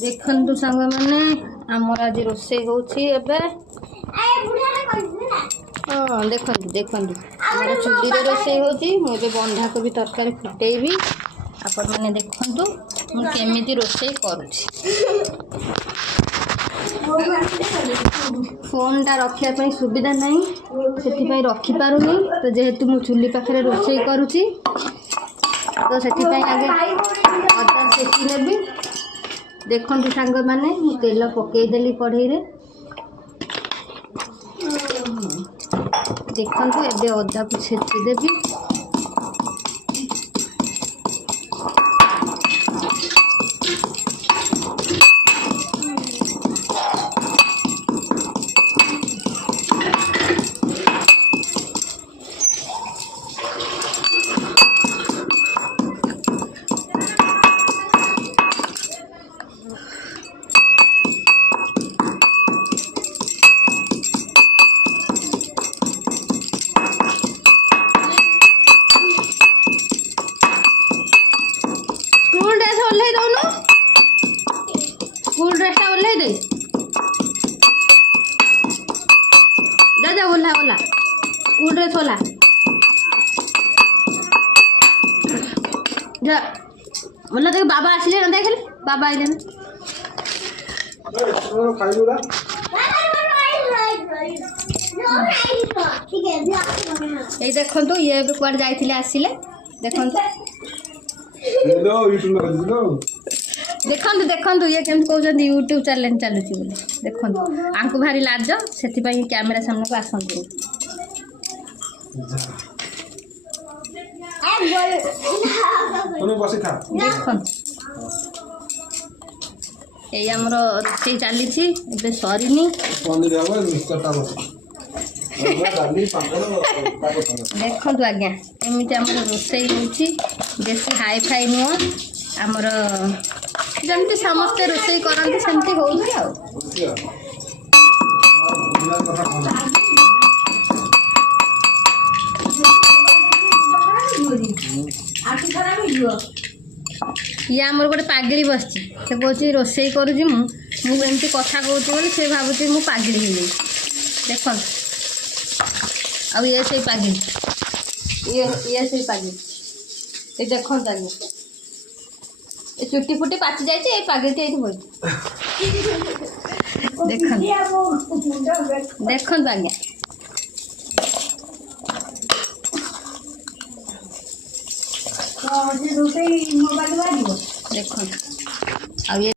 देखु सांग मैंने आमर आज रोषे होबे हाँ देखु देखु चुली रोषे होबे बंधाकोबी तरकारी फुटेबी आपण मैंने देखु केमी रोषे करुँच फोन टा रखापी सुविधा नहीं से रखिपारुनी तो जेहेतु मु चुली पाखे रोषे करुँची तो से आगे अदा सेकी नेबी देखु सांग मैंने तेल पकईदेली कढ़ई देखु एबे अदा को छेचिदेवी स्कूल ड्रेस ओल्है दे जा जा ओल्हा ओल्हा स्कूल ड्रेस ओल्हा जा ओल्हा देख बाबा आसले ना देख बाबा आइले ना ये देखो ये कुआड़ जाइथिले आसिले देखो देखु देखु ये केम कहते यूट्यूब चैनल चलुची बोले देखु आंकु भारी लाज से कैमेरा सामने को आसतु देखु ये आमर रोषे चली सरीनी देखु आज्ञा एमती आम रोषे होसी हाई फाई नुह आमर जमती समस्ते रोषे करती सेमती होउची आ ये आमर गोटे पागड़ी बस से कह रोषे करुँची मुझे कथा कहूँ बोली से भावुँ मु पागड़ी हो गई देख ये से पागड़ी ये से पागड़ी ये देखो ये चुट्टी फुटी पाची जाए पागड़ी ये देख देख आज्ञा देखो आ